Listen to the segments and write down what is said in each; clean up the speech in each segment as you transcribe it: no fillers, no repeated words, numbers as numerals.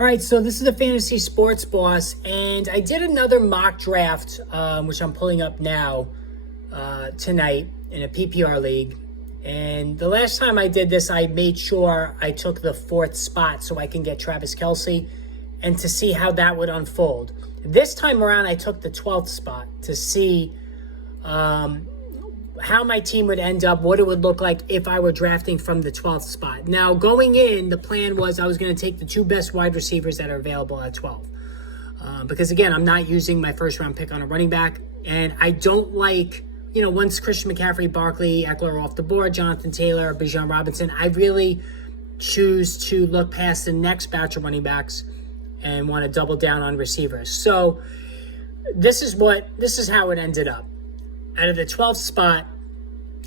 All right, so this is the Fantasy Sports Boss, and I did another mock draft, which I'm pulling up now tonight in a PPR league. And the last time I did this, I made sure I took the 4th spot so I can get Travis Kelce and to see how that would unfold. This time around, I took the 12th spot to see how my team would end up, what it would look like if I were drafting from the 12th spot. Now, going in, the plan was I was going to take the 2 best wide receivers that are available at 12. Because, again, I'm not using my first-round pick on a running back. And I don't like, once Christian McCaffrey, Barkley, Eckler are off the board, Jonathan Taylor, Bijan Robinson, I really choose to look past the next batch of running backs and want to double down on receivers. So this is how it ended up. Out of the 12th spot,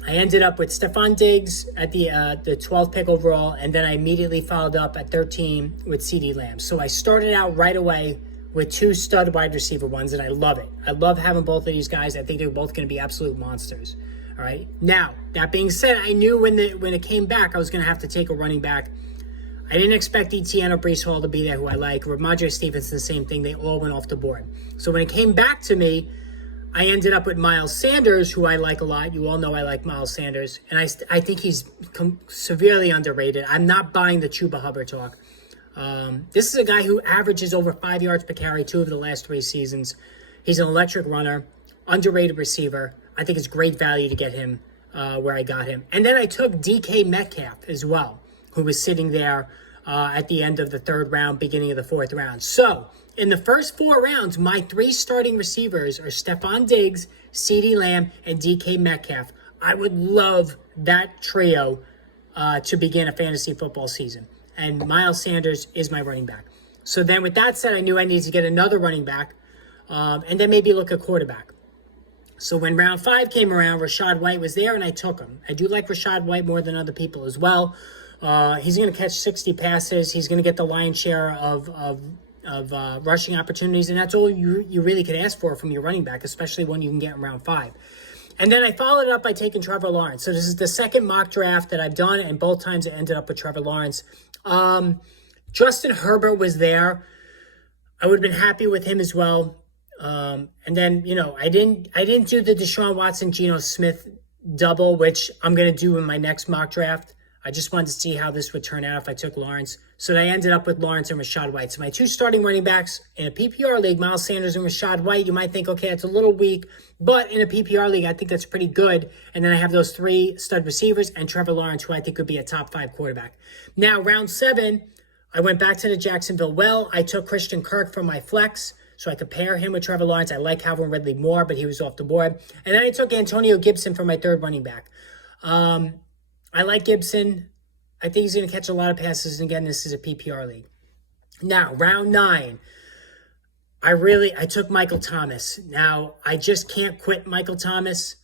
I ended up with Stephon Diggs at the 12th pick overall, and then I immediately followed up at 13 with CeeDee Lamb. So I started out right away with 2 stud wide receiver ones, and I love it. I love having both of these guys. I think they're both going to be absolute monsters. All right. Now, that being said, I knew when it came back, I was going to have to take a running back. I didn't expect Etienne or Breece Hall to be there, who I like. Ramondre Stevenson, the same thing. They all went off the board. So when it came back to me, I ended up with Miles Sanders, who I like a lot. You all know I like Miles Sanders. And I think he's severely underrated. I'm not buying the Chuba Hubbard talk. This is a guy who averages over 5 yards per carry 2 of the last 3 seasons. He's an electric runner, underrated receiver. I think it's great value to get him where I got him. And then I took DK Metcalf as well, who was sitting there at the end of the 3rd round, beginning of the 4th round. So in the first 4 rounds, my 3 starting receivers are Stephon Diggs, CeeDee Lamb, and DK Metcalf. I would love that trio to begin a fantasy football season. And Miles Sanders is my running back. So then with that said, I knew I needed to get another running back and then maybe look at quarterback. So when round 5 came around, Rachaad White was there, and I took him. I do like Rachaad White more than other people as well. He's going to catch 60 passes. He's going to get the lion's share of rushing opportunities, and that's all you really could ask for from your running back, especially one you can get in round 5. And then I followed it up by taking Trevor Lawrence. So this is the second mock draft that I've done, and both times it ended up with Trevor Lawrence. Justin Herbert was there. I would have been happy with him as well. And then, I didn't do the Deshaun Watson, Geno Smith double, which I'm going to do in my next mock draft. I just wanted to see how this would turn out if I took Lawrence. So I ended up with Lawrence and Rachaad White. So my 2 starting running backs in a PPR league, Miles Sanders and Rachaad White, you might think, okay, that's a little weak. But in a PPR league, I think that's pretty good. And then I have those 3 stud receivers and Trevor Lawrence, who I think could be a top 5 quarterback. Now, round 7, I went back to the Jacksonville well. I took Christian Kirk from my flex, so I could pair him with Trevor Lawrence. I like Calvin Ridley more, but he was off the board. And then I took Antonio Gibson for my 3rd running back. I like Gibson. I think he's going to catch a lot of passes. And again, this is a PPR league. Now, round 9, I took Michael Thomas. Now, I just can't quit Michael Thomas.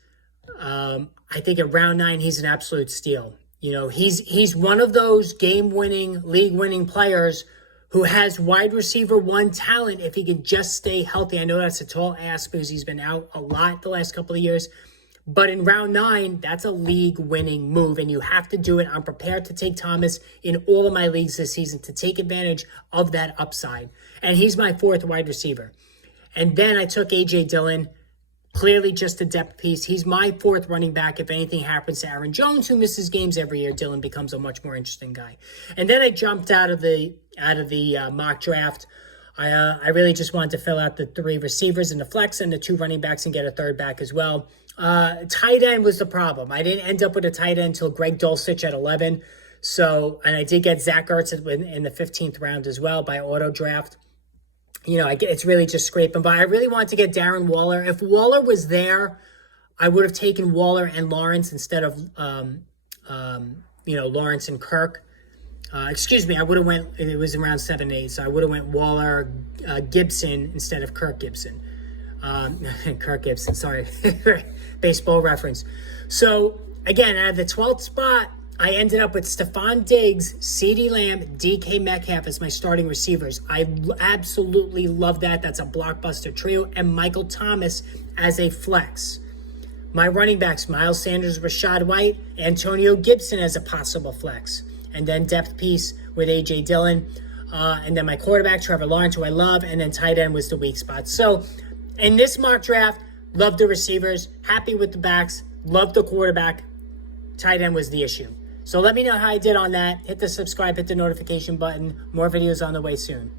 I think at round 9, he's an absolute steal. He's one of those game-winning, league-winning players who has wide receiver 1 talent if he can just stay healthy. I know that's a tall ask because he's been out a lot the last couple of years. But in round 9, that's a league-winning move, and you have to do it. I'm prepared to take Thomas in all of my leagues this season to take advantage of that upside. And he's my 4th wide receiver. And then I took A.J. Dillon, clearly just a depth piece. He's my 4th running back. If anything happens to Aaron Jones, who misses games every year, Dillon becomes a much more interesting guy. And then I jumped out of the mock draft. I really just wanted to fill out the 3 receivers in the flex and the 2 running backs and get a 3rd back as well. Tight end was the problem. I didn't end up with a tight end until Greg Dulcich at 11. And I did get Zach Ertz in the 15th round as well by auto draft. It's really just scraping by. I really wanted to get Darren Waller. If Waller was there, I would have taken Waller and Lawrence instead of, Lawrence and Kirk. I would have went, it was around 7-8, so I would have went Waller, Gibson instead of Kirk Gibson. Kirk Gibson, sorry, baseball reference. So, again, out of the 12th spot, I ended up with Stephon Diggs, CeeDee Lamb, DK Metcalf as my starting receivers. I absolutely love that. That's a blockbuster trio. And Michael Thomas as a flex. My running backs, Miles Sanders, Rachaad White, Antonio Gibson as a possible flex. And then depth piece with A.J. Dillon. And then my quarterback, Trevor Lawrence, who I love, and then tight end was the weak spot. So in this mock draft, love the receivers, happy with the backs, love the quarterback. Tight end was the issue. So let me know how I did on that. Hit the subscribe, hit the notification button. More videos on the way soon.